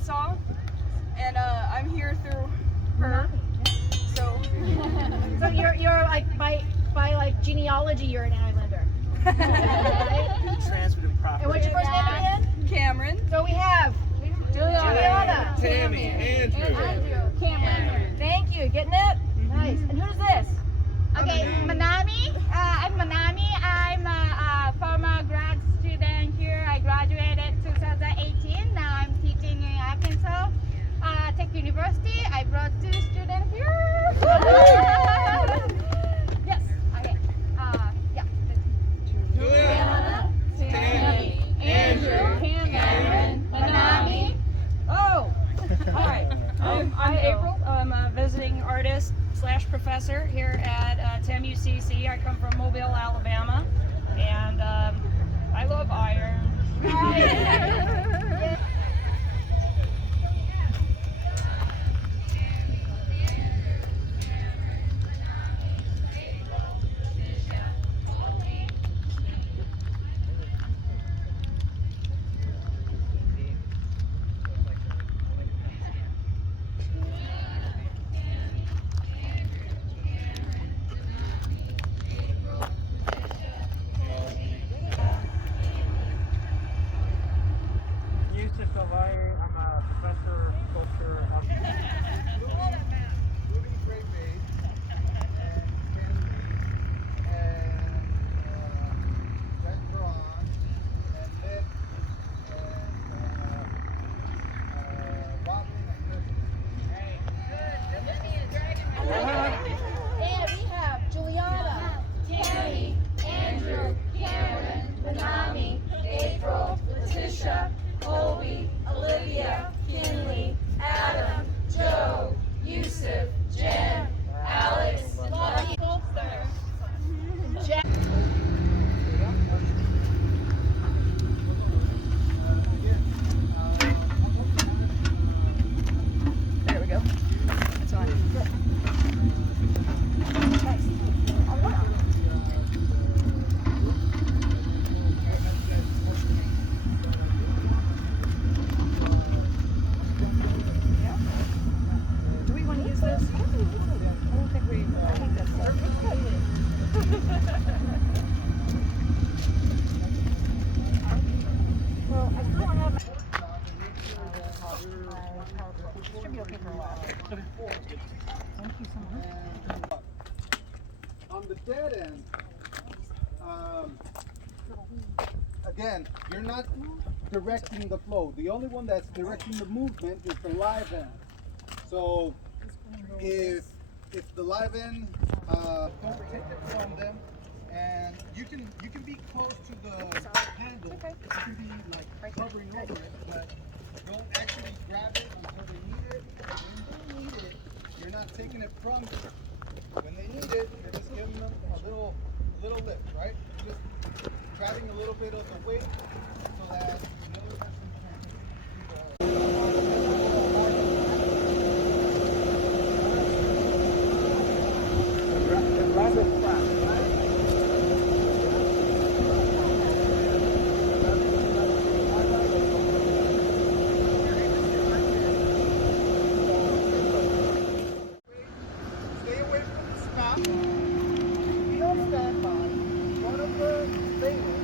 Arkansas, and I'm here through her. So, so you're like by like genealogy, you're an Islander. Right? Transmitted properly. And what's your first name again? Cameron. So we have Juliana, Tammy, Andrew, Cameron. Thank you. Getting it? Nice. And who's this? Okay, Manami. I'm Manami. I'm a former grad student here. I graduated 2018. Now I'm teaching in Arkansas Tech University. I brought 2 students here. Yes. Okay. Yeah. Juliana, Tammy, Andrew, Cameron, Manami. Oh, all right. I'm April. I'm a visiting artist / professor here at TAMUCC. I come from Mobile, Alabama, and I love iron. Yusuf Alvire, I'm a professor of culture. And we have Juliana, Tammy, Andrew, Cameron, Manami, April, Letitia, Colby, Olivia, Kinley, Adam, Joe, Yusuf, Jen, Alex, Lucky, Jack. There we go. That's fine. Do we want to use this? I don't think we. I think that's Well, I still don't have. should be okay for a while. Thank you so much. on the dead end, again, you're not directing the flow. The only one that's directing the movement is the live end. So if the live end, don't take it from them, and you can be close to the handle. Okay. You can be like hovering over it, but don't actually grab it until they need it. When they need it, you're not taking it from them. When they need it, you're just giving them a little lift, right? Just grabbing a little bit of the weight so that the other person stay away from the stop. You don't stand by one of the labels.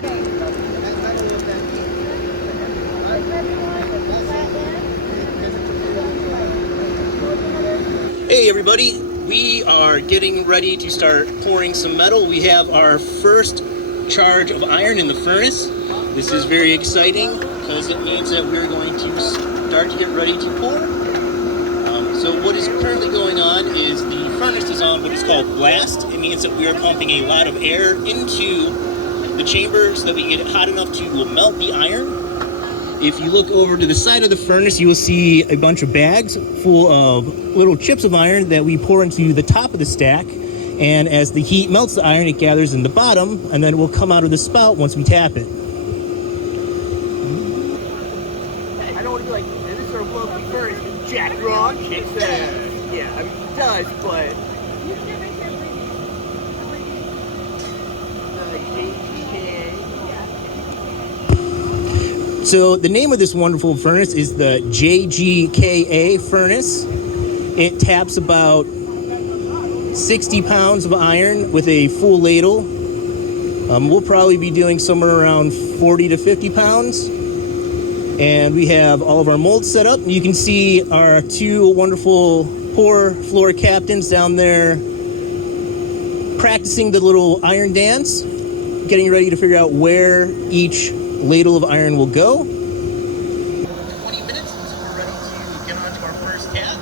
That's not all of that means. Hey everybody, we are getting ready to start pouring some metal. We have our first charge of iron in the furnace. This is very exciting because it means that we're going to start to get ready to pour. So what is currently going on is the furnace is on what is called blast. It means that we are pumping a lot of air into the chamber so that we get it hot enough to melt the iron. If you look over to the side of the furnace, you will see a bunch of bags full of little chips of iron that we pour into the top of the stack. And as the heat melts the iron, it gathers in the bottom, and then it will come out of the spout once we tap it. I don't want to be like, this is our lovely furnace. Jack Ron kicks ass. Yeah, I mean, it does, but. So the name of this wonderful furnace is the JGKA furnace. It taps about 60 pounds of iron with a full ladle. We'll probably be doing somewhere around 40 to 50 pounds. And we have all of our molds set up. You can see our two wonderful pour floor captains down there practicing the little iron dance, getting ready to figure out where each ladle of iron will go. 20 minutes until we're ready to get on to our first tap.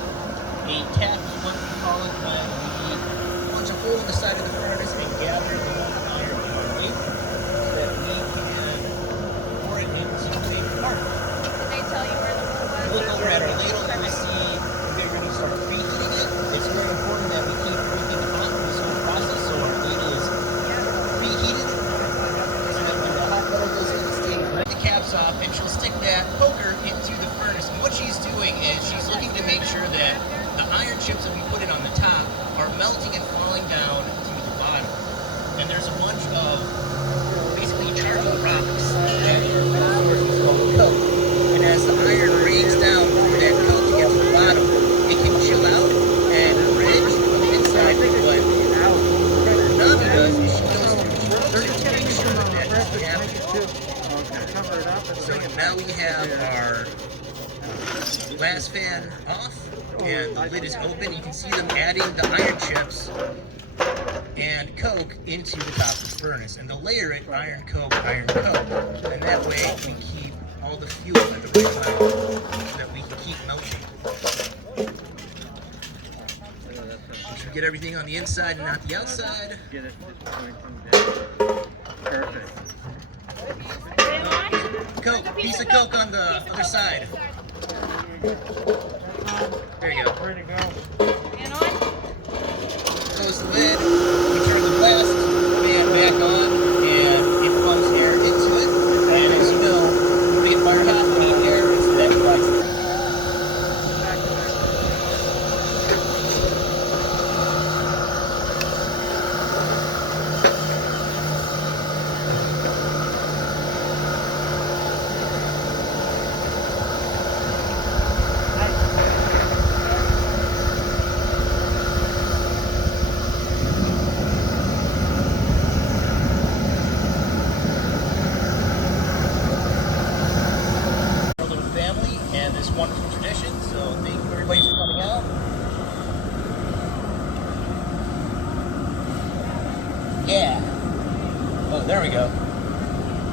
A tap is what we call it when we punch a hole in the side of the furnace and gather the molten iron in our weight so that we can pour it into a part. Did they tell you where the hole was? Look over at our ladle and we see we're going to start preheating it. It's very important that we keep everything hot in this whole process so our ladle is preheated so that when the hot metal goes in, it's taken the caps off and she'll stick that poker into the furnace. And what she's doing is she's looking to make sure that the iron chips that we put in on the top are melting and falling down to the bottom. And there's a bunch of basically charcoal rocks that source is called coke. And as the iron rains down through that coke to get to the bottom, it can chill out and bridge on the inside. But Nami does is she goes through to make sure that doesn't happen. So now we have our glass fan off and the lid is open. You can see them adding the iron chips and coke into the top of the furnace, and they'll layer it iron coke, and that way we keep all the fuel at the right level so that we can keep melting. We should get everything on the inside and not the outside. Get it perfect. Coke, piece of coke on the other side. There you go. Where'd it go? And on? Close the lid, we turn the blast fan back on, and it pumps air into it. And as you know, when we get fire hot, we need air, and so that provides wonderful tradition, so thank you everybody for coming out. Yeah. Oh, there we go.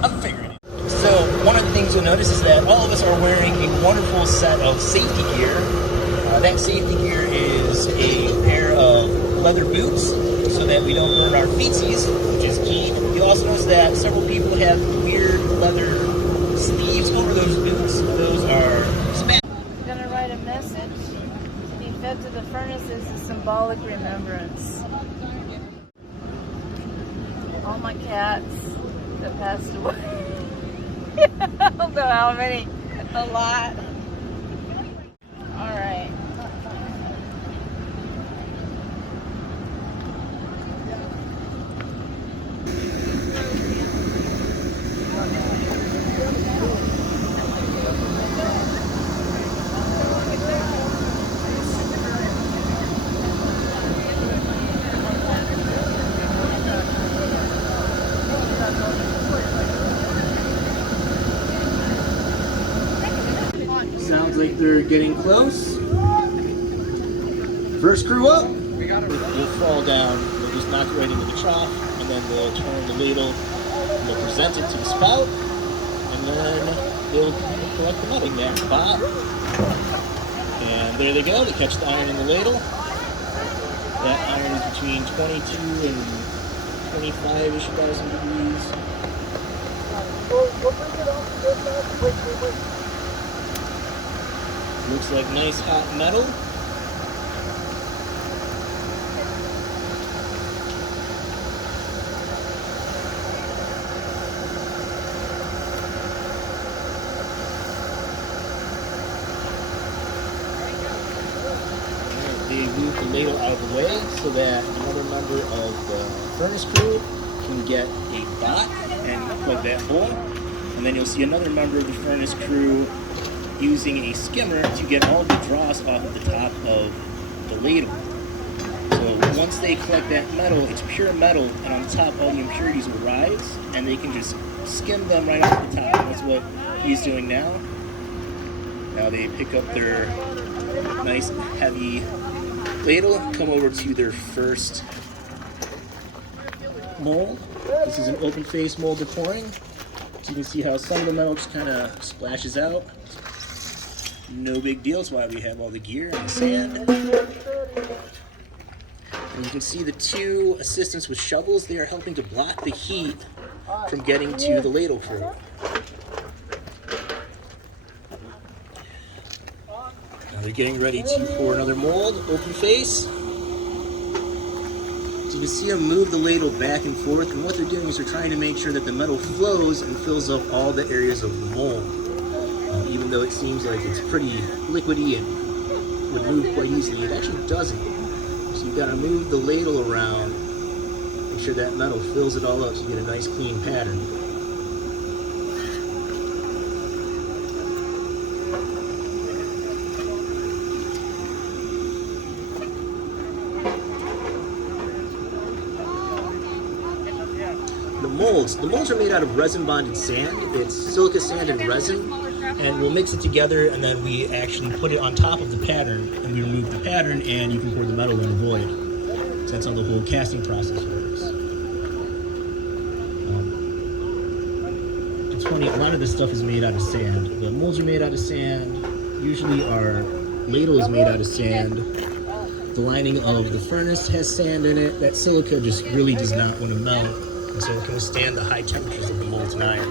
I'm figuring it. So one of the things you'll notice is that all of us are wearing a wonderful set of safety gear. That safety gear is a pair of leather boots so that we don't burn our feetsies, which is key. You'll also notice that several people have weird leather sleeves over those boots. Those are I'm gonna write a message to be fed to the furnace as a symbolic remembrance. All my cats that passed away. I don't know how many. A lot. Alright. Sounds like they're getting close. First crew up. We'll fall down. They'll just knock it right into the trough, and then they'll turn the ladle, and they'll present it to the spout, and then they'll collect the nutting there. Pop. And there they go. They catch the iron in the ladle. That iron is between 22 and 25-ish thousand degrees. Looks like nice hot metal. They move the ladle out of the way so that another member of the furnace crew can get a dot and plug that hole. And then you'll see another member of the furnace crew using a skimmer to get all the dross off of the top of the ladle. So once they collect that metal, it's pure metal, and on top all the impurities will rise, and they can just skim them right off the top. And that's what he's doing now. Now they pick up their nice heavy ladle, come over to their first mold. This is an open face mold they're pouring. So you can see how some of the metal just kind of splashes out. No big deal, it's why we have all the gear and the sand. And you can see the two assistants with shovels, they are helping to block the heat from getting to the ladle crew. Now they're getting ready to pour another mold, open face. So you can see them move the ladle back and forth, and what they're doing is they're trying to make sure that the metal flows and fills up all the areas of the mold. Even though it seems like it's pretty liquidy and would move quite easily, it actually doesn't. So you've got to move the ladle around, make sure that metal fills it all up so you get a nice clean pattern. The molds are made out of resin bonded sand. It's silica sand and resin, and we'll mix it together, and then we actually put it on top of the pattern, and we remove the pattern, and you can pour the metal in the void. So that's how the whole casting process works. It's funny, a lot of this stuff is made out of sand. The molds are made out of sand. Usually our ladle is made out of sand. The lining of the furnace has sand in it. That silica just really does not want to melt, and so it can withstand the high temperatures of the molten iron.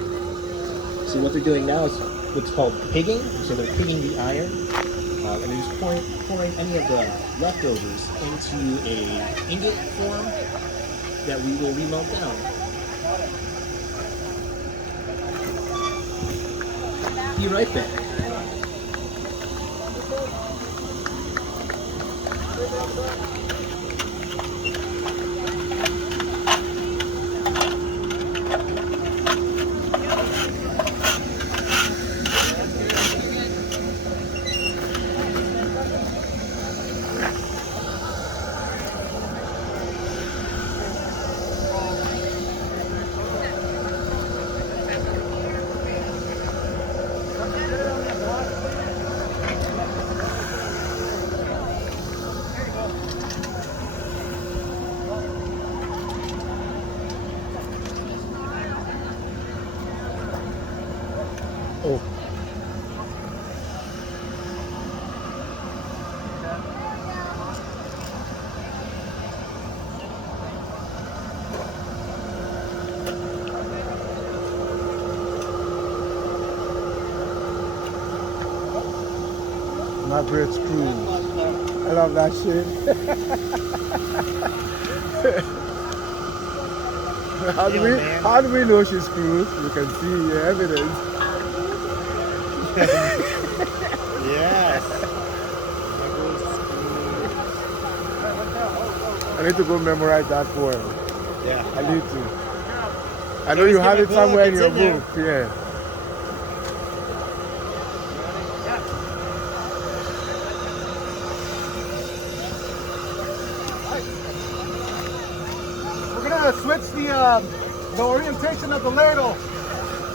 So what they're doing now is what's called pigging. So they're pigging the iron, and they're just pouring any of the leftovers into a ingot form that we will remelt down. Be right back. Oh. My great screw. I love that shit. How do we know she's screwed? You can see the evidence. Yes. I need to go memorize that poem. Yeah. I need to. I know you have it somewhere in your book. Yeah. We're gonna switch the orientation of the ladle.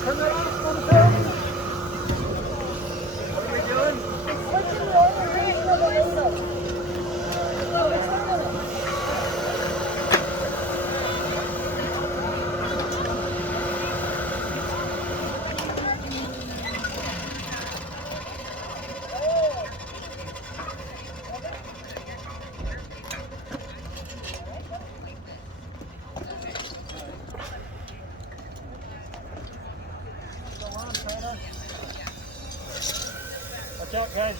Turn that on for the film. What are we doing? Switching the orientation of the ladle. Watch out, guys.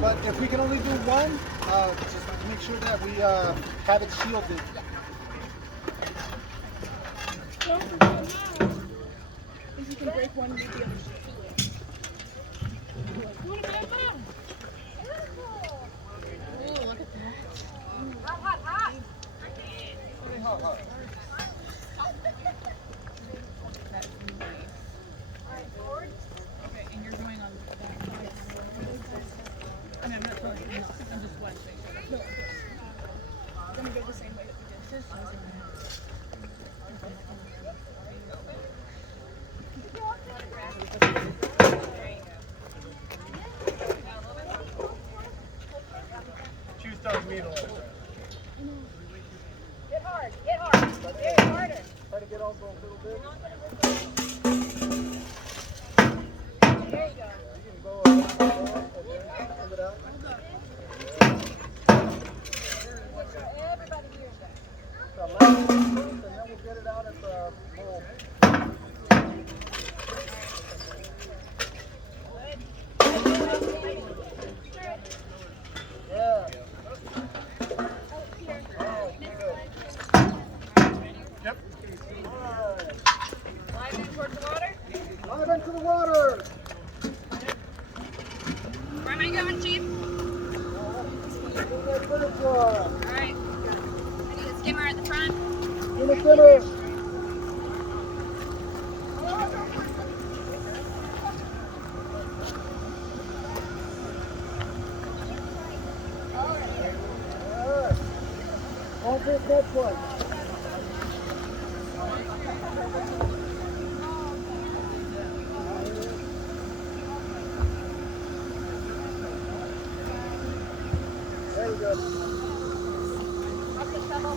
But if we can only do one, just make sure that we have it shielded. If you can break one, maybe other. Oh, look at that. Hot, hot, hot. Really hot. That's nice. Alright, forward. Okay, and you're going on that side. I mean, I'm not throwing it. I'm just watching. No, I'm gonna go the same way that we did. Choose those needles. Get hard, get hard. Get harder. Try to get also a little bit. There you go. You can go around and then pull it out. Make sure everybody hears that. The last one first, and then we'll get it out at the bowl. Yeah. Oh, good. Yep. All right. Slide in towards the water. Dive into the water. Where am I going, Chief? Get that first one. Alright. I need a skimmer at the front. In the center. All right. On to the next one. There we go. Up the shovel.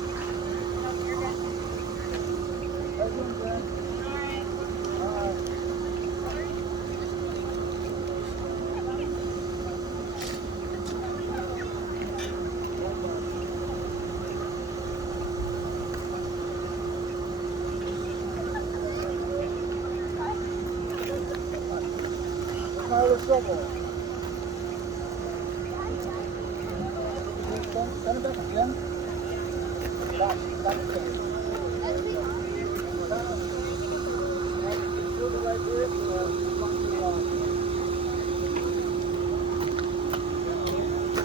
No, you're good. That's one, Jen. Alright. All right. Pile of shovel. Turn it back again. Back again. Feel the right grip,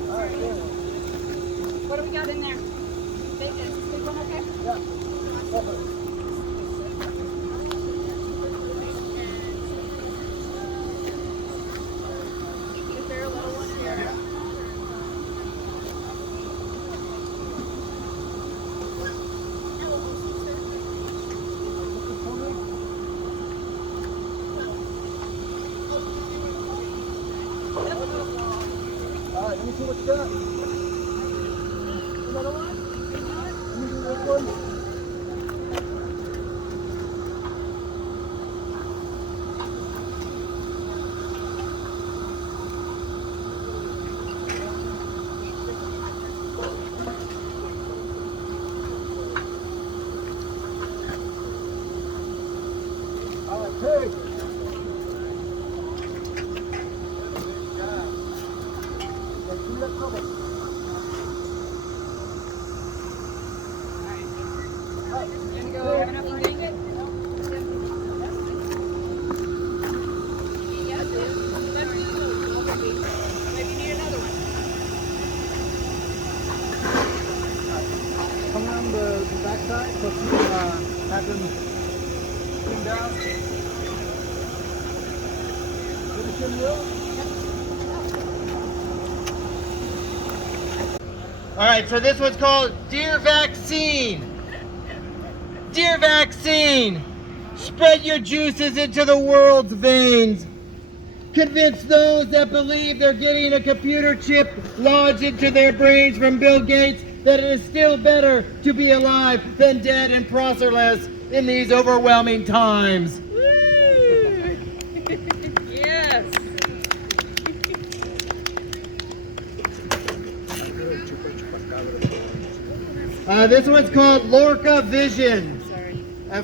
all right, good. What do we got in there? Big, is this big one okay? Yeah, perfect. Is there a little one here? Yeah. All right, let me see what you got. Another one? Let me do this one. All right, pig. Give me that cover. Gonna go have enough for eating it? Yes, it is. Maybe you need another one. Come around the back side so you can have them clean down. Finish your meal. All right, so this one's called Deer Vaccine. Deer Vaccine. Spread your juices into the world's veins. Convince those that believe they're getting a computer chip lodged into their brains from Bill Gates that it is still better to be alive than dead and prosperless in these overwhelming times. Yes. This one's called Lorca Vision.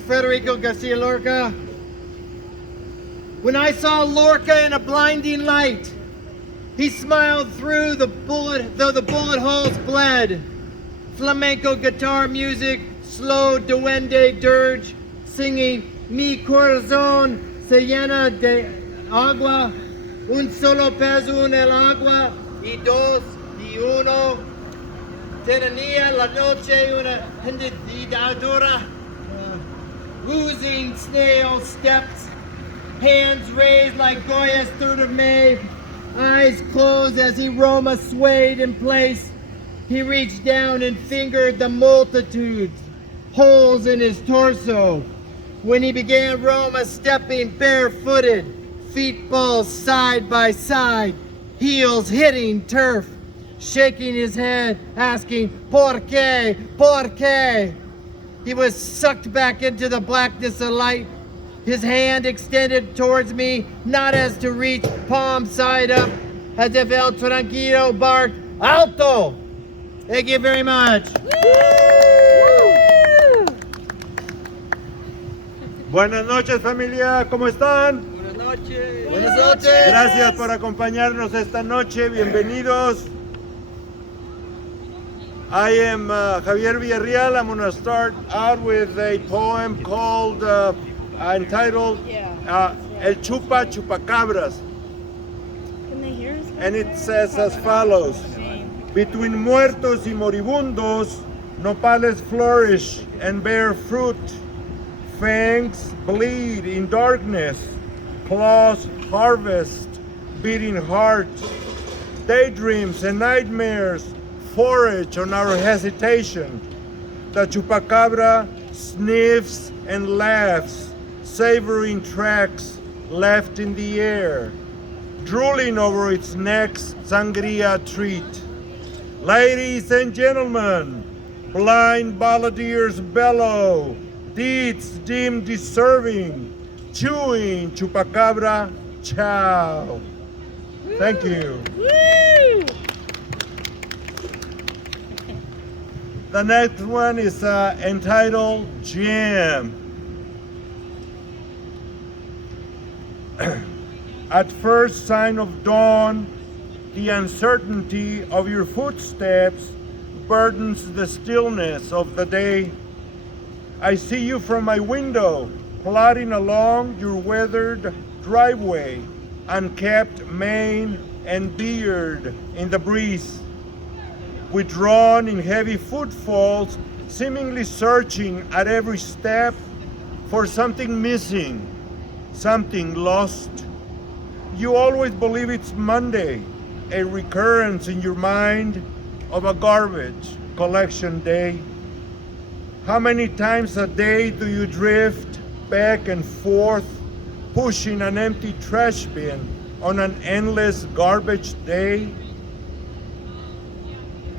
Federico Garcia Lorca. When I saw Lorca in a blinding light, He smiled through the bullet, though the bullet holes bled. Flamenco guitar music, slow duende dirge, singing Mi corazón se llena de agua, un solo peso en el agua, y dos, y uno. Tenía la noche una hendidadura, oozing snail steps, hands raised like Goya's 3rd of May, eyes closed as he Roma swayed in place. He reached down and fingered the multitudes, holes in his torso. When he began Roma stepping barefooted, feet balls side by side, heels hitting turf, shaking his head, asking, "Por qué? Por qué?" He was sucked back into the blackness of light, his hand extended towards me, not as to reach palm side up, as if El Tranquilo barked, "Alto!" Thank you very much. Buenas noches, familia, ¿cómo están? Buenas noches. Buenas noches. Gracias por acompañarnos esta noche, bienvenidos. I am Javier Villarreal. I'm going to start out with a poem called, entitled El Chupa Chupacabras. Can they hear us? And it says as follows. Between muertos y moribundos, nopales flourish and bear fruit. Fangs bleed in darkness, claws harvest beating hearts. Daydreams and nightmares forage on our hesitation. The chupacabra sniffs and laughs, savoring tracks left in the air, drooling over its next sangria treat. Ladies and gentlemen, blind balladeers bellow, deeds deemed deserving, chewing chupacabra chow. Thank you. The next one is entitled Jam. At first sign of dawn, the uncertainty of your footsteps burdens the stillness of the day. I see you from my window, plodding along your weathered driveway, unkempt mane and beard in the breeze, withdrawn in heavy footfalls, seemingly searching at every step for something missing, something lost. You always believe it's Monday, a recurrence in your mind of a garbage collection day. How many times a day do you drift back and forth, pushing an empty trash bin on an endless garbage day?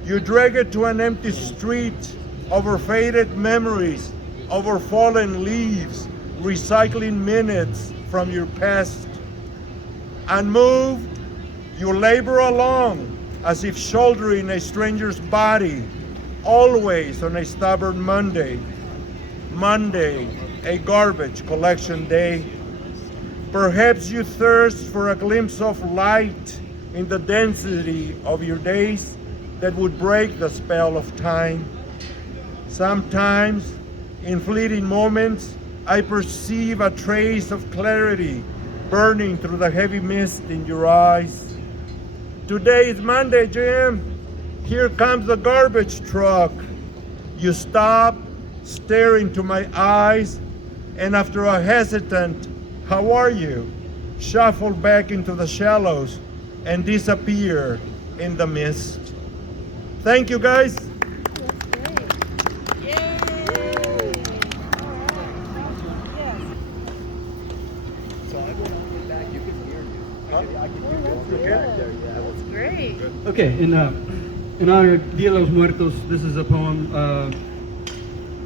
You drag it to an empty street over faded memories, over fallen leaves, recycling minutes from your past. Unmoved, you labor along as if shouldering a stranger's body, always on a stubborn Monday. Monday, a garbage collection day. Perhaps you thirst for a glimpse of light in the density of your days that would break the spell of time. Sometimes, in fleeting moments, I perceive a trace of clarity burning through the heavy mist in your eyes. Today is Monday, Jim. Here comes the garbage truck. You stop, stare into my eyes, and after a hesitant, "How are you?" shuffle back into the shallows and disappear in the mist. Thank you, guys. So I went all the way back. You can hear me. I can hear you over there. Yeah, That's great. Okay, in honor of Dia de los Muertos, this is a poem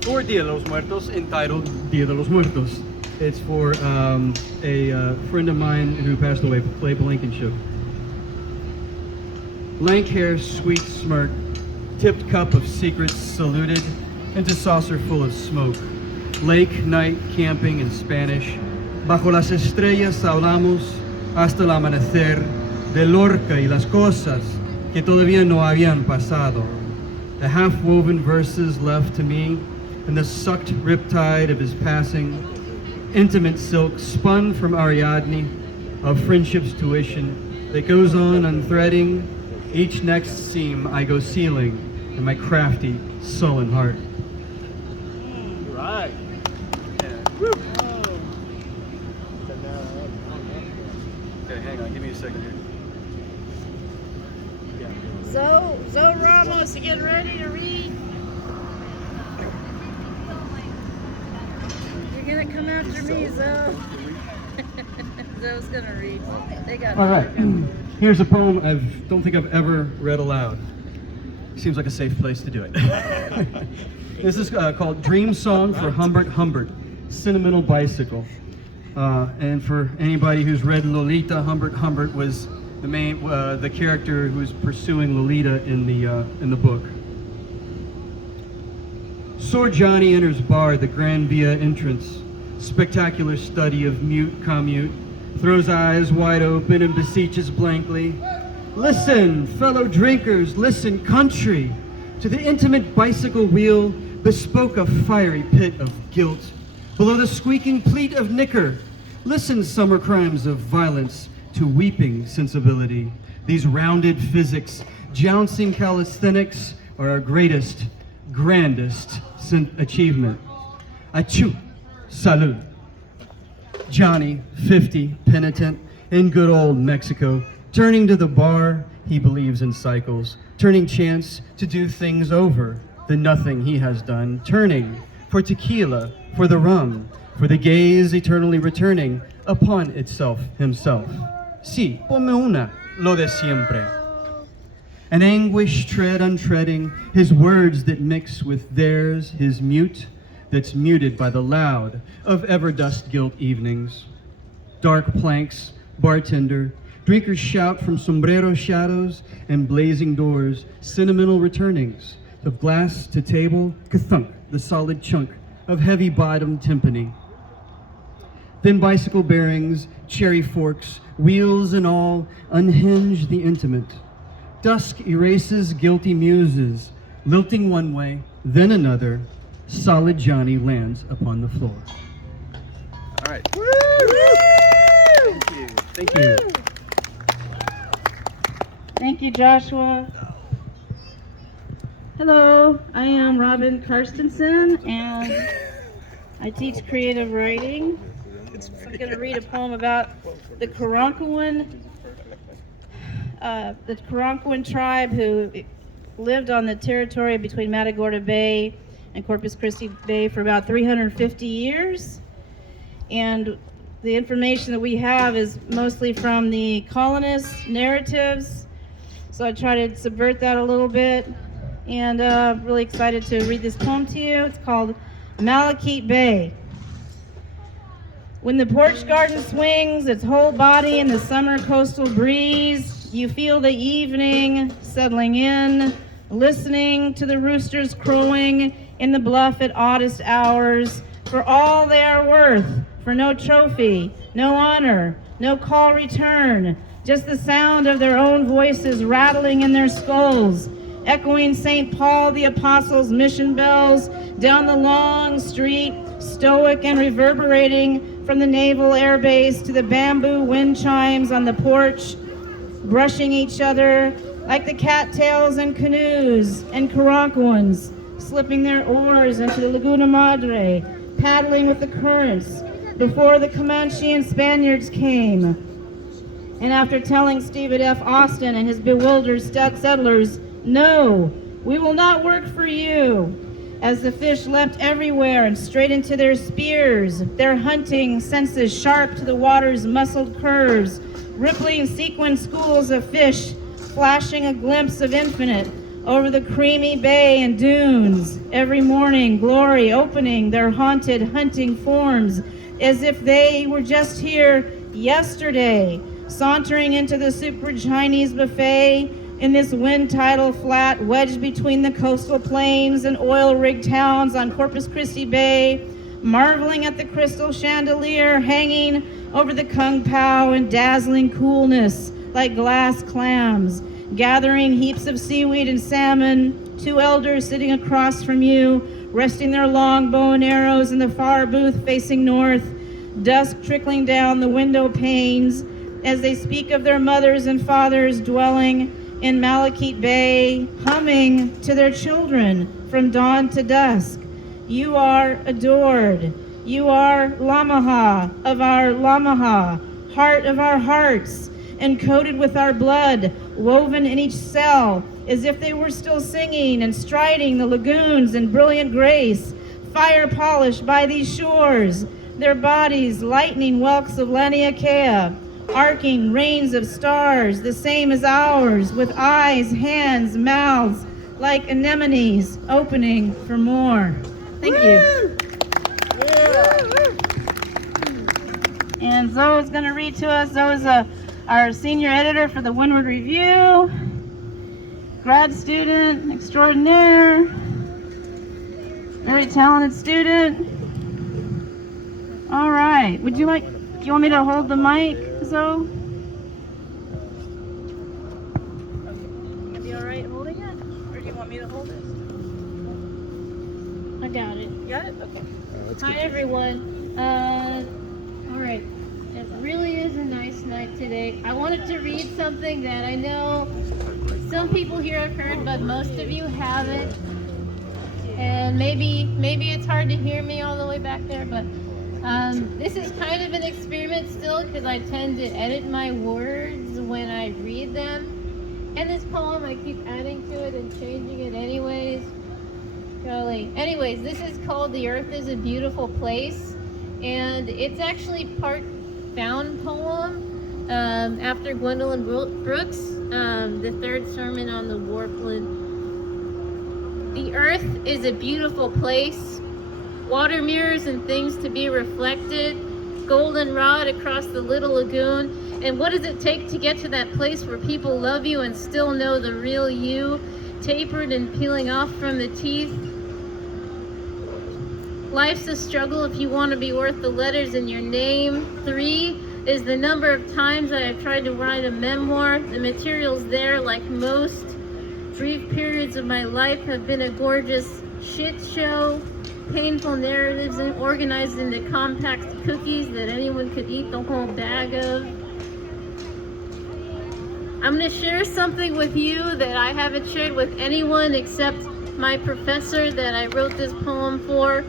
for Dia de los Muertos entitled Dia de los Muertos. It's for a friend of mine who passed away, Clay Blankenship. Lank hair, sweet smirk, tipped cup of secrets saluted into saucer full of smoke. Lake, night, camping in Spanish. Bajo las estrellas hablamos hasta el amanecer. de Lorca y las cosas que todavía no habían pasado. The half-woven verses left to me, and the sucked riptide of his passing, intimate silk spun from Ariadne, of friendship's tuition that goes on unthreading each next seam I go sealing in my crafty, sullen heart. Right. Okay, hang on, give me a second here. Zoe Ramos, you getting ready to read? You're gonna come after me, Zoe. Zoe's gonna read. They got All right, here's a poem I don't think I've ever read aloud. Seems like a safe place to do it. This is called Dream Song for Humbert Humbert, Sentimental Bicycle. And for anybody who's read Lolita, Humbert Humbert was the character who's pursuing Lolita in the book. Sir Johnny enters bar, the Grand Via entrance. Spectacular study of mute commute. Throws eyes wide open and beseeches blankly. Listen, fellow drinkers, listen, country. To the intimate bicycle wheel bespoke a fiery pit of guilt. Below the squeaking pleat of knicker, listen, summer crimes of violence, to weeping sensibility. These rounded physics, jouncing calisthenics, are our greatest, grandest achievement. Achoo, salud. Johnny, 50, penitent, in good old Mexico, turning to the bar, he believes in cycles, turning chance to do things over, the nothing he has done, turning for tequila, for the rum, for the gaze eternally returning upon itself himself. Si, come una, lo de siempre. An anguished tread untreading, his words that mix with theirs, his mute that's muted by the loud of ever dust-gilt evenings. Dark planks, bartender, drinkers shout from sombrero shadows and blazing doors, sentimental returnings of glass to table, ka-thunk, the solid chunk of heavy-bottomed timpani. Then bicycle bearings, cherry forks, wheels and all, unhinge the intimate. Dusk erases guilty muses, lilting one way, then another, solid Johnny lands upon the floor. All right. Thank you. Thank you, Joshua. Hello, I am Robin Karstensen, and I teach creative writing. I'm going to read a poem about the Karankawan tribe who lived on the territory between Matagorda Bay and Corpus Christi Bay for about 350 years. And the information that we have is mostly from the colonists' narratives. So I try to subvert that a little bit. And really excited to read this poem to you. It's called Malachite Bay. When the porch garden swings its whole body in the summer coastal breeze, you feel the evening settling in, listening to the roosters crowing in the bluff at oddest hours, for all they are worth, for no trophy, no honor, no call return, just the sound of their own voices rattling in their skulls, echoing St. Paul the Apostle's mission bells down the long street, stoic and reverberating from the Naval Air Base to the bamboo wind chimes on the porch, brushing each other like the cattails and canoes and Karankawans, slipping their oars into the Laguna Madre, paddling with the currents before the Comanche and Spaniards came. And after telling Stephen F. Austin and his bewildered settlers, "No, we will not work for you," as the fish leapt everywhere and straight into their spears, their hunting senses sharp to the water's muscled curves, rippling sequin schools of fish, flashing a glimpse of infinite over the creamy bay and dunes, every morning glory opening their haunted hunting forms as if they were just here yesterday, sauntering into the super Chinese buffet in this wind tidal flat wedged between the coastal plains and oil rig towns on Corpus Christi Bay, marveling at the crystal chandelier hanging over the Kung Pao in dazzling coolness, like glass clams, gathering heaps of seaweed and salmon. Two elders sitting across from you, resting their long bow and arrows in the far booth facing north, dusk trickling down the window panes as they speak of their mothers and fathers dwelling in Malachite Bay, humming to their children from dawn to dusk. You are adored. You are Lamaha of our Lamaha, heart of our hearts, encoded with our blood, woven in each cell, as if they were still singing and striding the lagoons in brilliant grace, fire polished by these shores, their bodies lightning whelks of Laniakea, arcing rains of stars, the same as ours, with eyes, hands, mouths, like anemones, opening for more. Thank you. And Zoe's going to read to us. Zoe's our senior editor for the Windward Review, grad student extraordinaire, very talented student. All right. Do you want me to hold the mic, Zoe? Be all right holding it? Or do you want me to hold it? I got it. You got it? Okay. Hi everyone. All right. It really is a nice night today. I wanted to read something that I know some people here have heard, but most of you haven't. And maybe it's hard to hear me all the way back there, but this is kind of an experiment still because I tend to edit my words when I read them. And this poem, I keep adding to it and changing it anyways. Golly. Anyways, this is called The Earth is a Beautiful Place, and it's actually part found poem after Gwendolyn Brooks, the third sermon on the Warpland. The earth is a beautiful place, water mirrors and things to be reflected, goldenrod across the little lagoon. And what does it take to get to that place where people love you and still know the real you, tapered and peeling off from the teeth? Life's a struggle if you want to be worth the letters in your name. 3 is the number of times I have tried to write a memoir. The material's there, like most brief periods of my life have been a gorgeous shit show, painful narratives and organized into compact cookies that anyone could eat the whole bag of. I'm going to share something with you that I haven't shared with anyone except my professor that I wrote this poem for.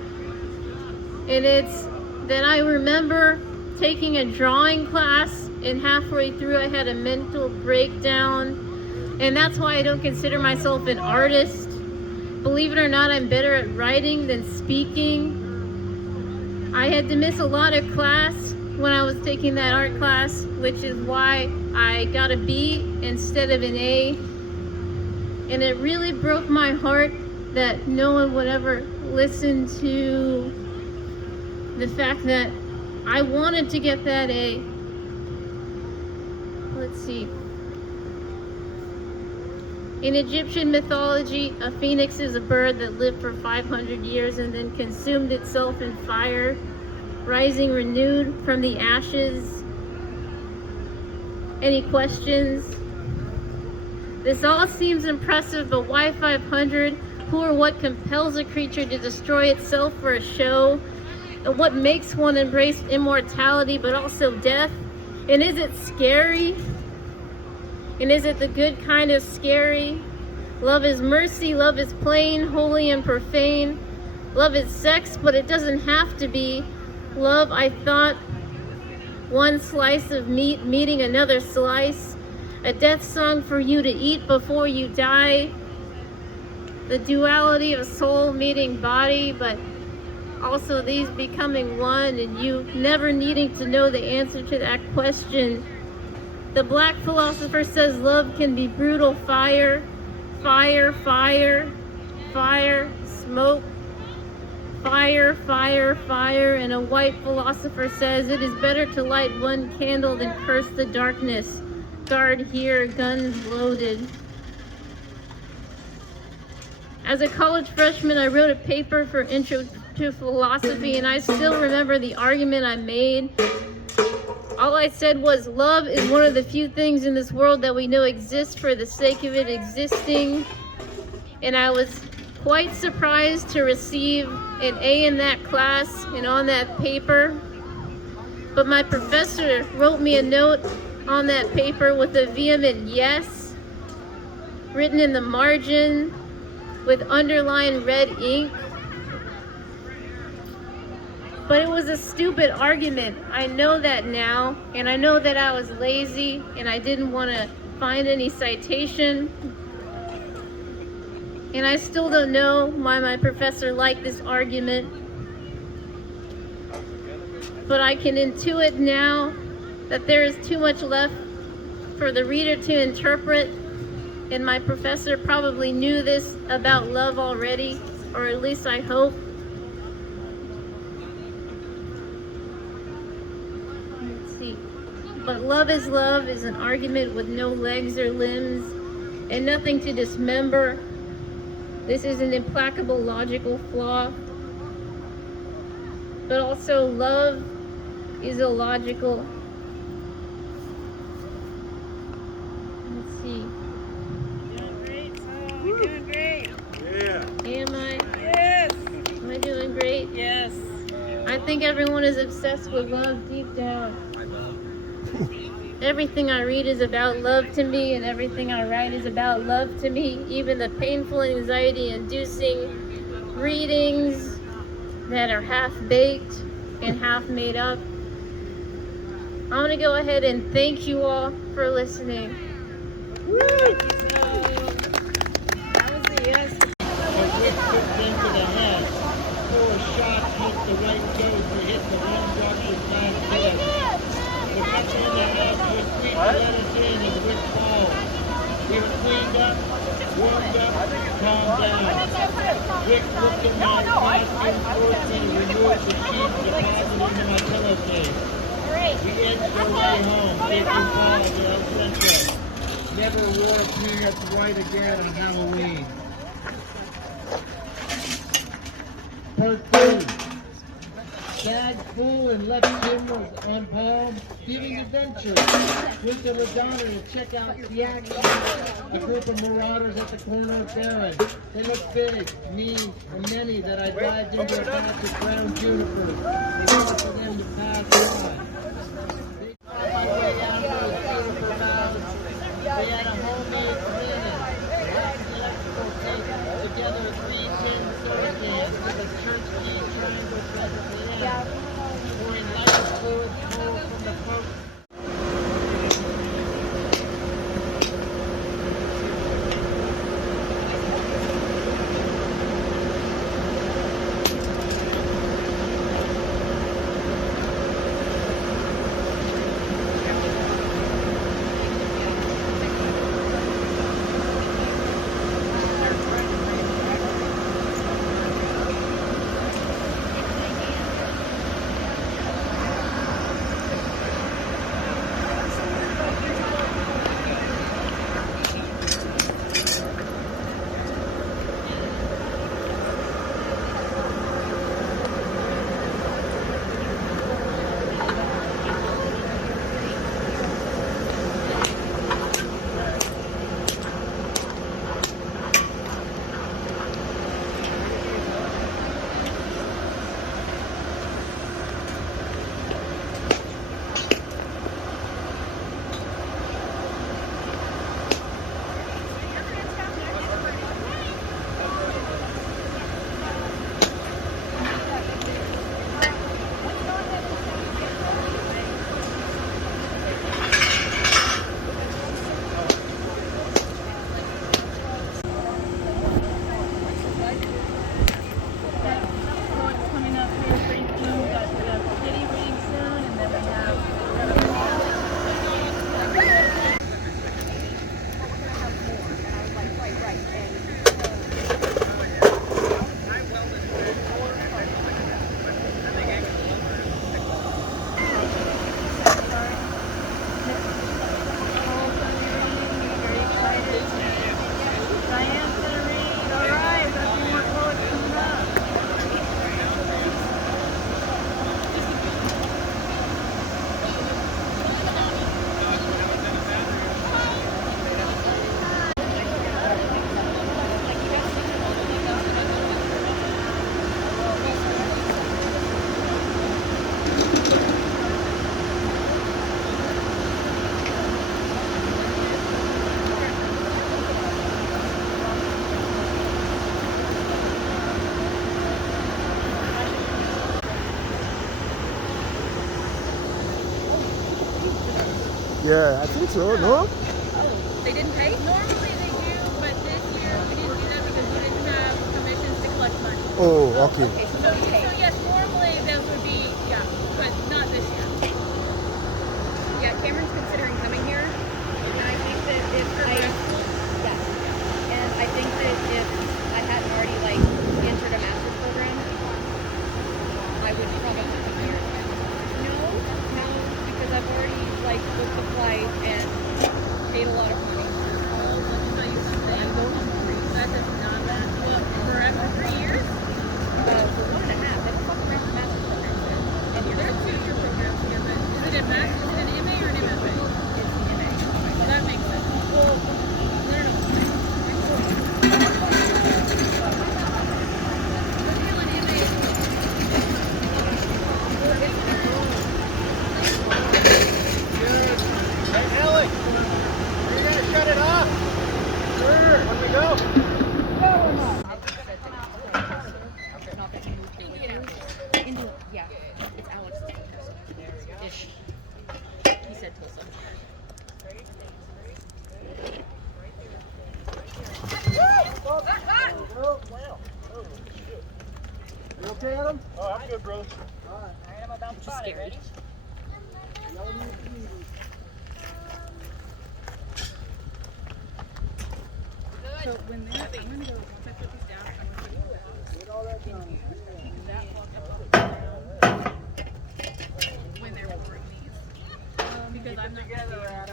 And it's that I remember taking a drawing class, and halfway through I had a mental breakdown. And that's why I don't consider myself an artist. Believe it or not, I'm better at writing than speaking. I had to miss a lot of class when I was taking that art class, which is why I got a B instead of an A. And it really broke my heart that no one would ever listen to the fact that I wanted to get that A. Let's see. In Egyptian mythology, a phoenix is a bird that lived for 500 years and then consumed itself in fire, rising renewed from the ashes. Any questions? This all seems impressive, but why 500? Who or what compels a creature to destroy itself for a show? And what makes one embrace immortality but also death? And is it scary? And is it the good kind of scary? Love is mercy, love is plain, holy and profane. Love is sex, but it doesn't have to be. Love, I thought, one slice of meat meeting another slice. A death song for you to eat before you die. The duality of soul meeting body, but also these becoming one, and you never needing to know the answer to that question. The black philosopher says love can be brutal fire, fire, fire, fire, smoke, fire, fire, fire. And a white philosopher says it is better to light one candle than curse the darkness. Guard here, guns loaded. As a college freshman, I wrote a paper for Intro to Philosophy, and I still remember the argument I made. All I said was, love is one of the few things in this world that we know exists for the sake of it existing. And I was quite surprised to receive an A in that class and on that paper. But my professor wrote me a note on that paper with a vehement yes, written in the margin with underlined red ink. But it was a stupid argument. I know that now, and I know that I was lazy and I didn't want to find any citation. And I still don't know why my professor liked this argument. But I can intuit now that there is too much left for the reader to interpret, and my professor probably knew this about love already, or at least I hope. Let's see. But love is an argument with no legs or limbs and nothing to dismember. This is an implacable logical flaw. But also love is illogical. Let's see. Doing great, so you're doing great. Yeah. Am I? Yes. Am I doing great? Yes. I think everyone is obsessed with love deep down. Everything I read is about love to me, and everything I write is about love to me. Even the painful, anxiety-inducing readings that are half-baked and half-made up. I'm going to go ahead and thank you all for listening. That was a yes. A whip hooked into the head. 4 shots hit the right dose to hit the one doctor's last hit. The punch in the head was sweet to let us in and whip falls. We were cleaned up, warmed up, calmed down. Rick looked at my costume, forced me to remove the sheets deposited into my pillowcase. We edged our way home, take goodbye to El Centro. Never wore peanuts white again on Halloween. Part 2. Bag full and left cameras on palm, giving adventures. Went to Madonna to check out the action. A group of marauders at the corner of Barron. They looked big, mean, and many that I dived into a patch of brown juniper. They wanted for them to pass by. They found my way down those juniper boughs. They had a homemade linen, lots of electrical tape, together 3 tin soda cans with a church key triangle presently in. Pouring lighter fluid cold from the coat. Yeah, I think so, no? They didn't pay? Normally they do, but this year we didn't do that because we didn't have permissions to collect money. Oh, okay. So yes, normally those would be, yeah, but not this year. Yeah, Cameron's considering coming here, and I think that if I think that if I hadn't already like entered a master's program, I would probably come here. No, because I've already like booked the flight and paid a lot of money. Let me tell you something. That does not match up forever 3 years. For 1.5, that's a fucking master's program. And There are 2-year programs here, but is it a master's, is it an MA or an MFA? it's MA. Well, that makes sense. Well, no. Hey, Alex, are you gonna shut it off? Sure. When we go? Yeah, it's Alex's ish. He said Tulsa. You okay, Adam? Oh, I'm good, bro. I'm about to body, ready? So when they're, I'm gonna go, once I put these down, I'm gonna put that lock up when they're pouring these. Because I'm not gonna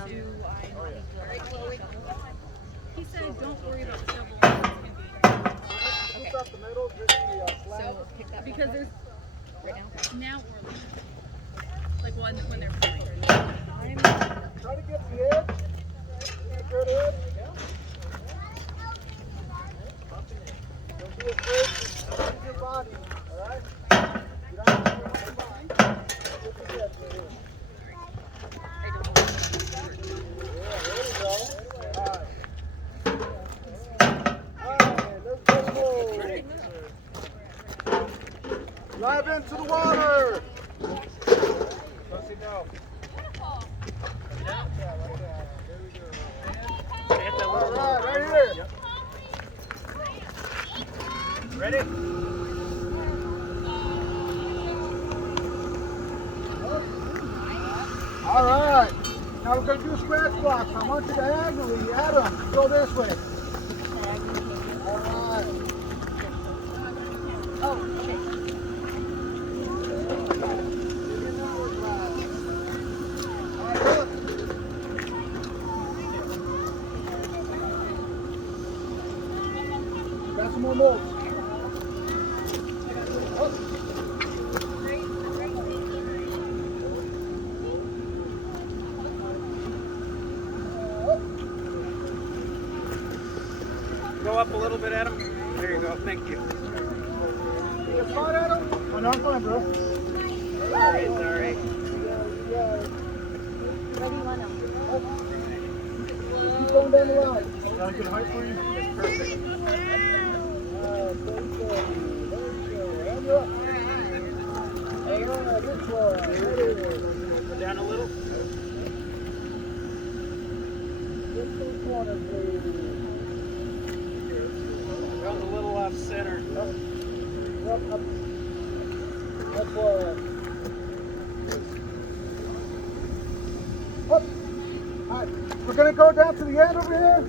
be able to, he said, don't worry about the shovel. What's up the middle? Just the slab. So pick that Because there's, right now. now or later. Like when they're pouring. Try to get the edge. Get good edge. Don't be afraid to use your body, alright? You don't have to use your mind. Get the edge right here. Yeah, there we go. Alright, let's go. Dive into the water. Let's go. All right, right here. Ready? All right. Now we're going to do scratch blocks. I want you to diagonally, Adam, go this way. All right. Oh, shit. Got some more molds. Go up a little bit, Adam. There you go. Thank you. You got a spot, Adam? Oh, no, I'm fine, bro. Sorry, sorry. Where do you want them? Keep going down the line. Is that a good height for you? It's perfect. Go down a little. Goes a little off center. Up. That's where. Up. All right. We're going to go down to the end over here.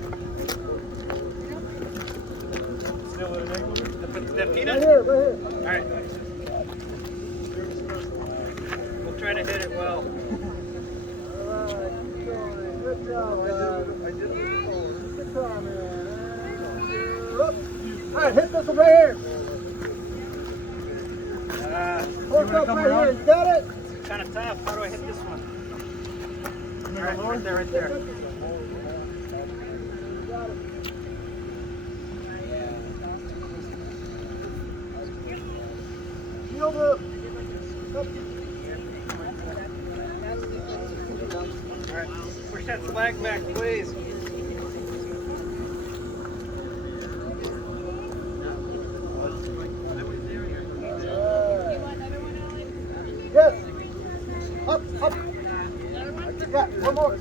Still at an angle. The Right peanut? here, right here. All right. We'll try to hit it well. All right, keep going. Good job, guys. I did it before. Good job, man. Up. All right, hit this one right here. Hook up right here. You got it? It's kind of tough. How do I hit this one? All right, right there, right there. Got it. Shield up. Up. All right, push that flag back, please. Yes. Up. Yeah, one more.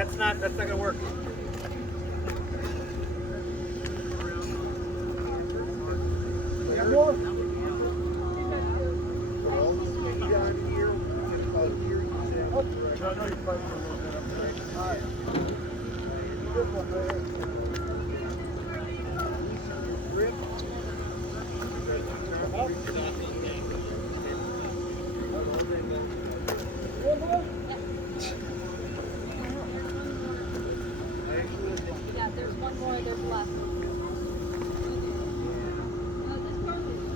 That's not gonna work. Yeah, there's one more, there's left.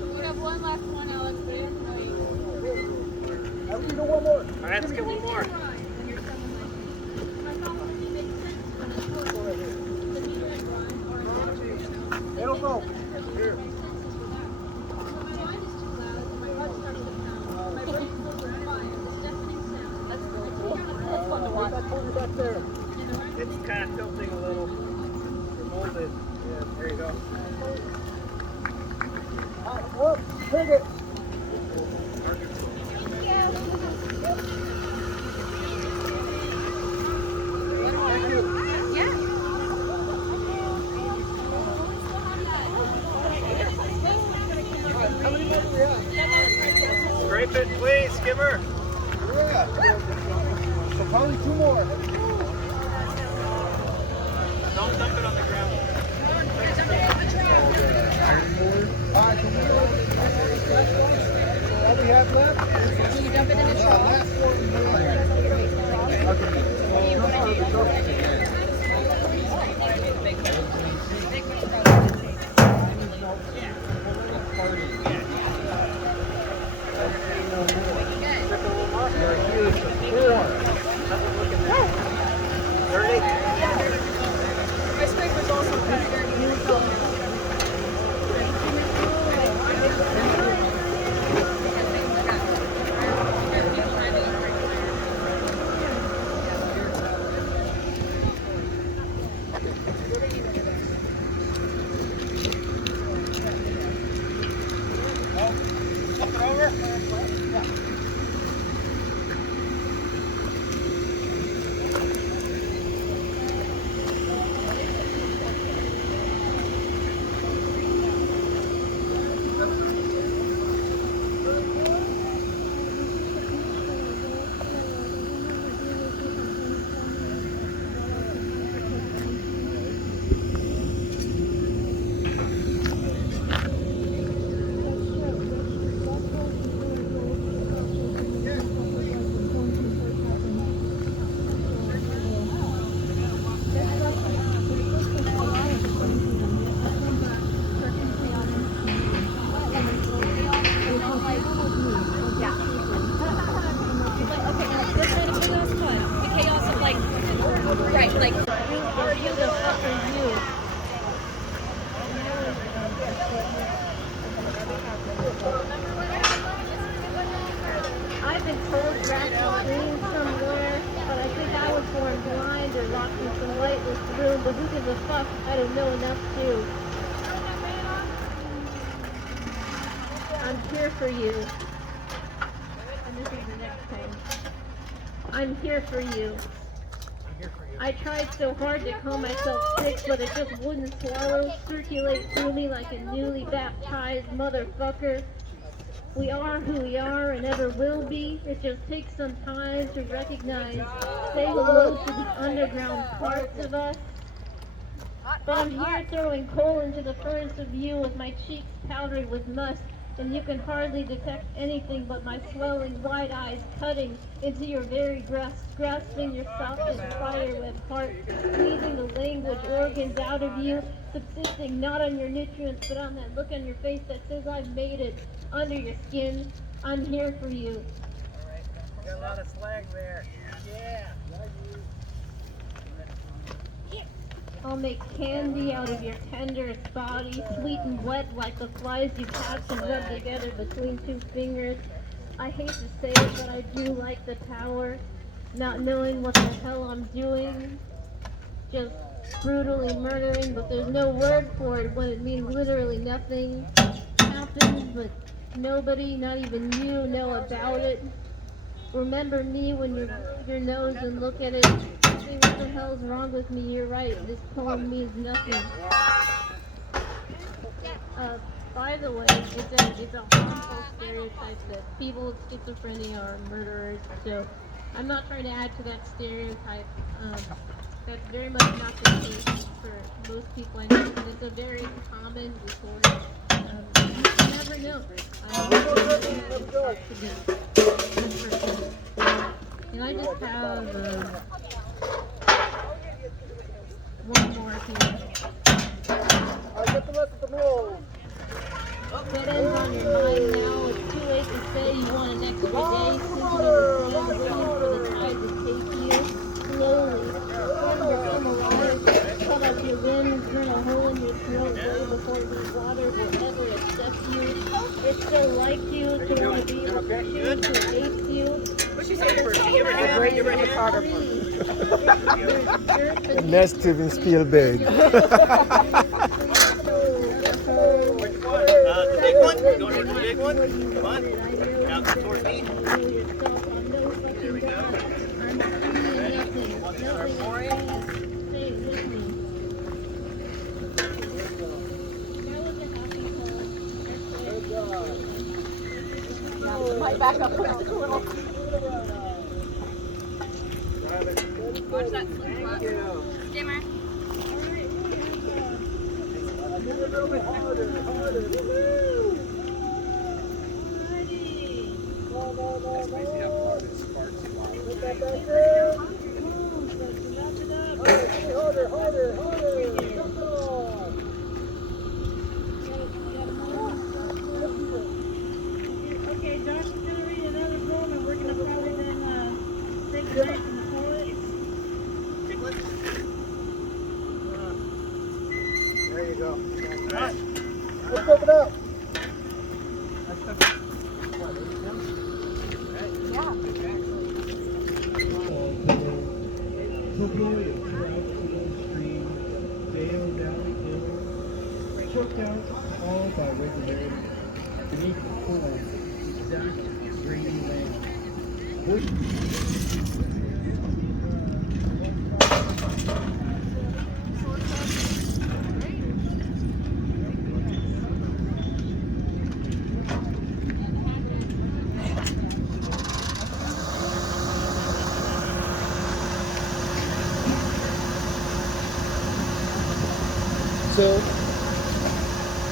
You have one last one, Alex. Wait. All right, let's get one more. It'll go. Here. That's fun to watch. Back there. It's kind of tilting a little. Molded. Yeah, there you go. Oh, take it. Thank you. How many more do we have? Scrape it, please, skimmer. Yeah. So probably 2 more. Don't dump it on the ground. Iron board. Alright, so all we have left? Can you dump it in the straw? My scraper's also pretty dirty. I've been told grass is green somewhere, but I think I was born blind or locked in some lightless room, but who gives a fuck? I don't know enough to. I'm here for you. And this is the next page. I'm here for you. I tried so hard to calm myself sick, but it just wouldn't swallow, circulate through me like a newly baptized motherfucker. We are who we are and ever will be. It just takes some time to recognize, say hello to the underground parts of us. But I'm here throwing coal into the furnace of you with my cheeks powdered with musk, and you can hardly detect anything but my swelling wide eyes cutting into your very breast, grasping your softest spiderweb heart, squeezing the language organs out of you, subsisting not on your nutrients but on that look on your face that says I've made it under your skin. I'm here for you. Got a lot of slag there. Yeah. I'll make candy out of your tenderest body, sweet and wet like the flies you catch and rub together between 2 fingers. I hate to say it, but I do like the power, not knowing what the hell I'm doing, just brutally murdering, but there's no word for it when it means literally nothing happens, but nobody, not even you, know about it. Remember me when you your nose and look at it. See what what the hell's wrong with me? You're right. This poem means nothing. By the way, it's a harmful stereotype that people with schizophrenia are murderers. So I'm not trying to add to that stereotype. That's very much not the case for most people I know. It's a very common disorder. You never know. And I just have one more here. That ends on your mind now. It's too late to say you want an extra day. Sinking in the sand, waiting for the tide to take you. Slowly, trying to become alive. Cut off your limbs, burn a hole in your throat way before the water will ever accept you. It's to like you, to want to be able to choose, to hate you. What's she saying for me? You're a photographer. Next Steven Spielberg. Big one? You want to do the big one? Come on. Now towards me. There we go. Want to start pouring? Might back up a little. Watch that slip flop. Skimmer. A little bit harder. That's crazy how far this far too long. Put that back there. Harder. Jump it off. Okay, Josh is gonna read another poem, and we're gonna probably then take a break from the poet. There you go. All right. Let's open up. Choked out all by regularity, beneath the cold, exact grainy land. So,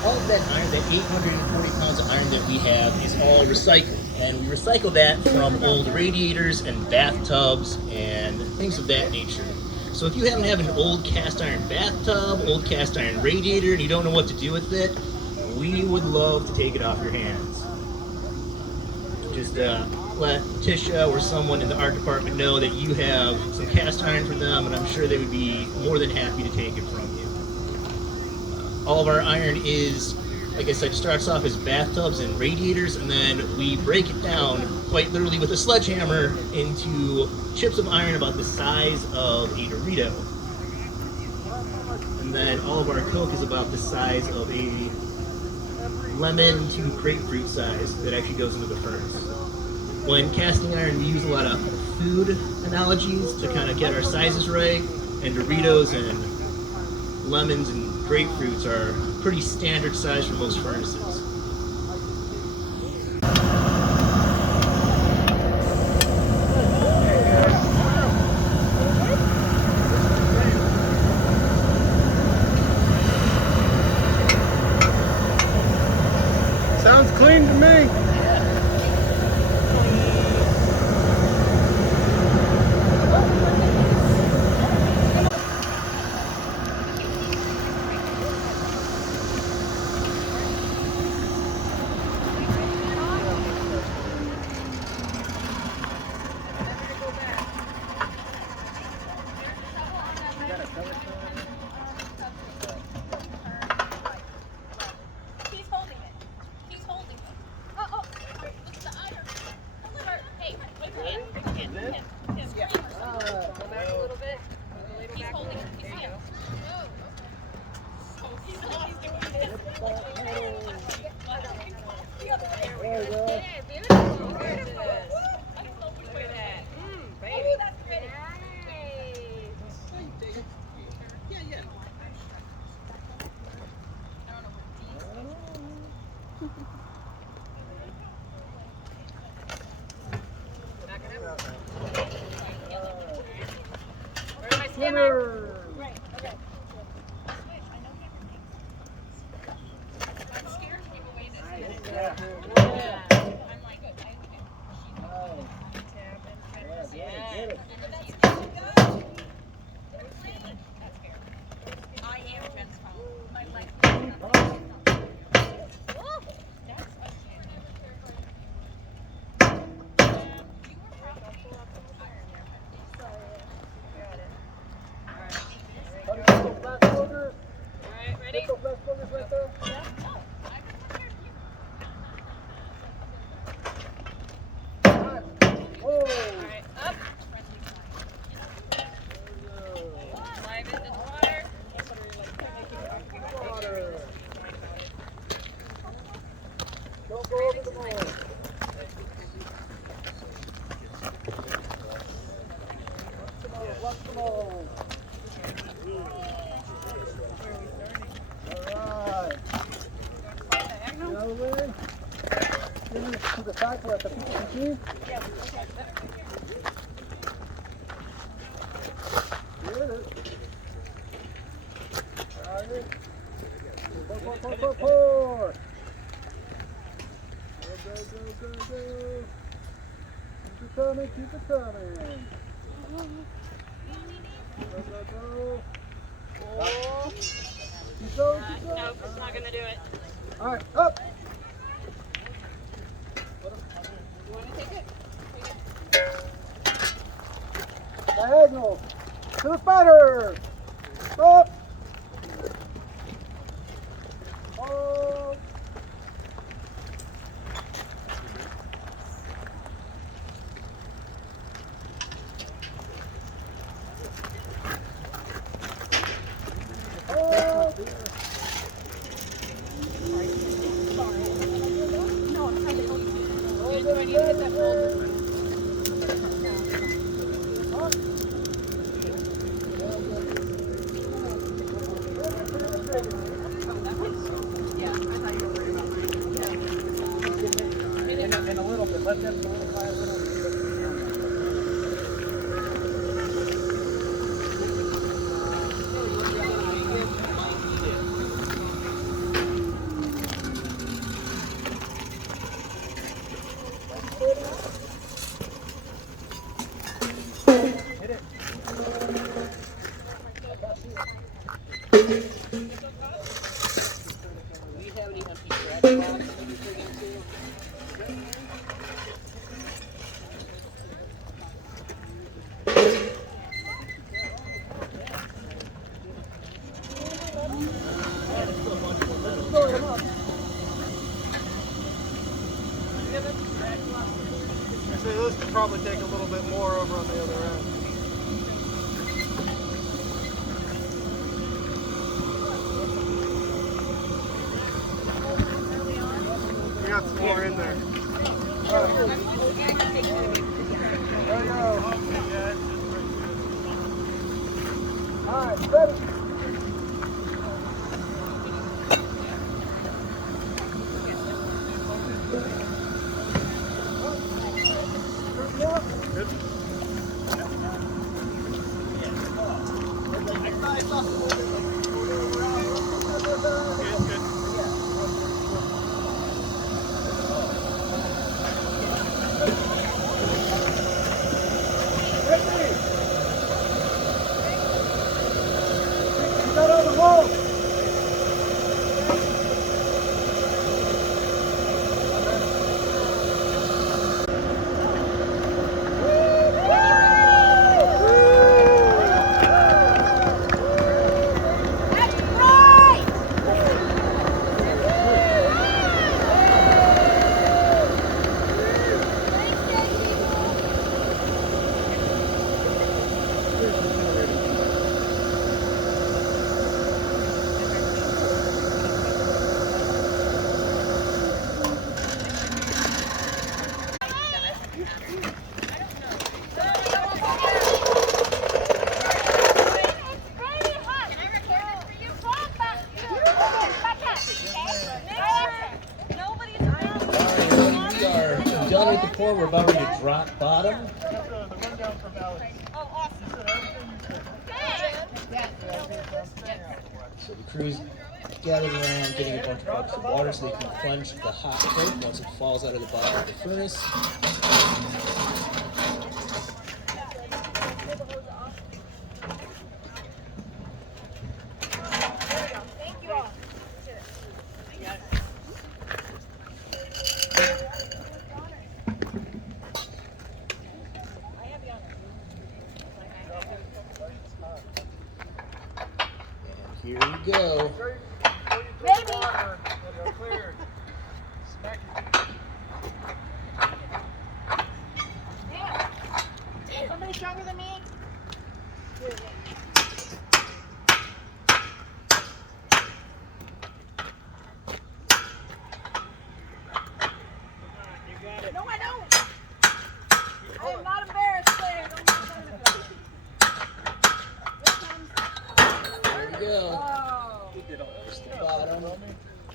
all of that iron, that 840 pounds of iron that we have is all recycled. And we recycle that from old radiators and bathtubs and things of that nature. So if you happen to have an old cast iron bathtub, old cast iron radiator, and you don't know what to do with it, we would love to take it off your hands. Just let Tisha or someone in the art department know that you have some cast iron for them, and I'm sure they would be more than happy to take it from you. All of our iron is, like I said, starts off as bathtubs and radiators, and then we break it down quite literally with a sledgehammer into chips of iron about the size of a Dorito. And then all of our Coke is about the size of a lemon to grapefruit size that actually goes into the furnace. When casting iron, we use a lot of food analogies to kind of get our sizes right, and Doritos and lemons and grapefruits are pretty standard size for most furnaces. Sounds clean to me. He's holding it. He's holding it. Oh. Don't go over the mold. Watch the mold. Alright. Get out of the way. Give me to the side so that the people can see. Yes, okay. Get it. Got it. Pour. Go. Keep it coming. Go. Oh. Keep going. Nope, it's not gonna do it. Alright, up. You wanna take it? Diagonal. To the spider. Up. Oh. In a little bit. Let them fly a little bit. Hit it. Do we have any empty scratch boxes that we bring into? Actually, this could probably take a little bit more over on the other end. We got some more in there. There we go. Alright, ready. Done with the pour, we're about ready to drop bottom. So the crew's gathered around getting a bunch of buckets of water so they can plunge the hot coke once it falls out of the bottom of the furnace. Here we go. Baby. Somebody stronger than me? No, I don't. I am not embarrassed, Claire. Don't make fun of me. There we go. Just the bottom.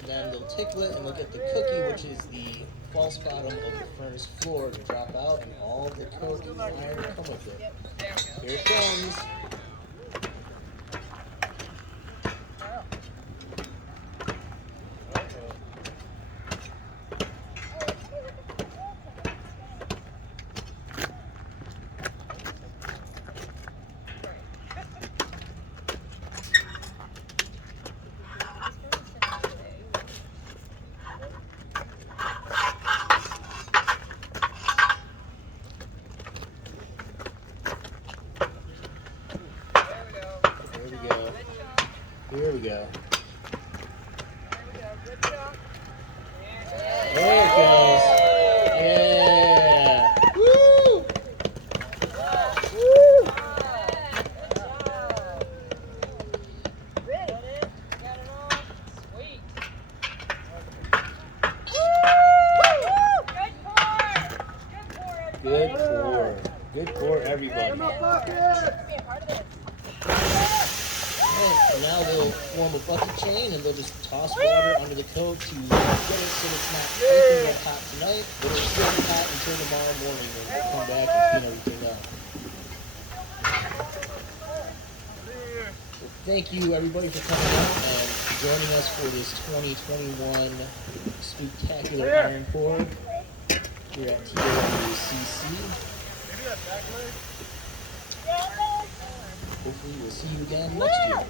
Then they'll tickle it and they'll get the cookie, which is the false bottom of the furnace floor, to drop out, and all the coke and iron come with it. Here it comes. Here we go. There it goes. Yeah. Woo! Woo! Good pour. Good pour, everybody. And now they'll form a bucket chain and they'll just toss water under the coke to get it so it's not anything that hot tonight, but it'll still be hot until tomorrow morning when we'll come back and clean everything up. So thank you everybody for coming out and joining us for this 2021 spectacular iron pour here at TWCC. Hopefully we'll see you again next year.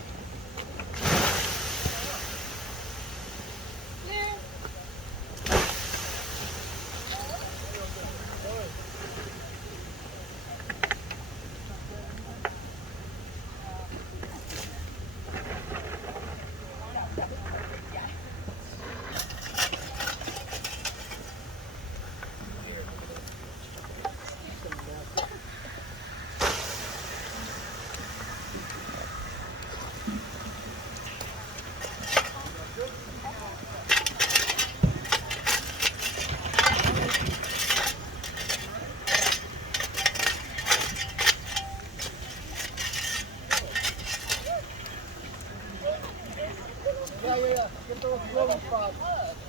Get those glowing spots.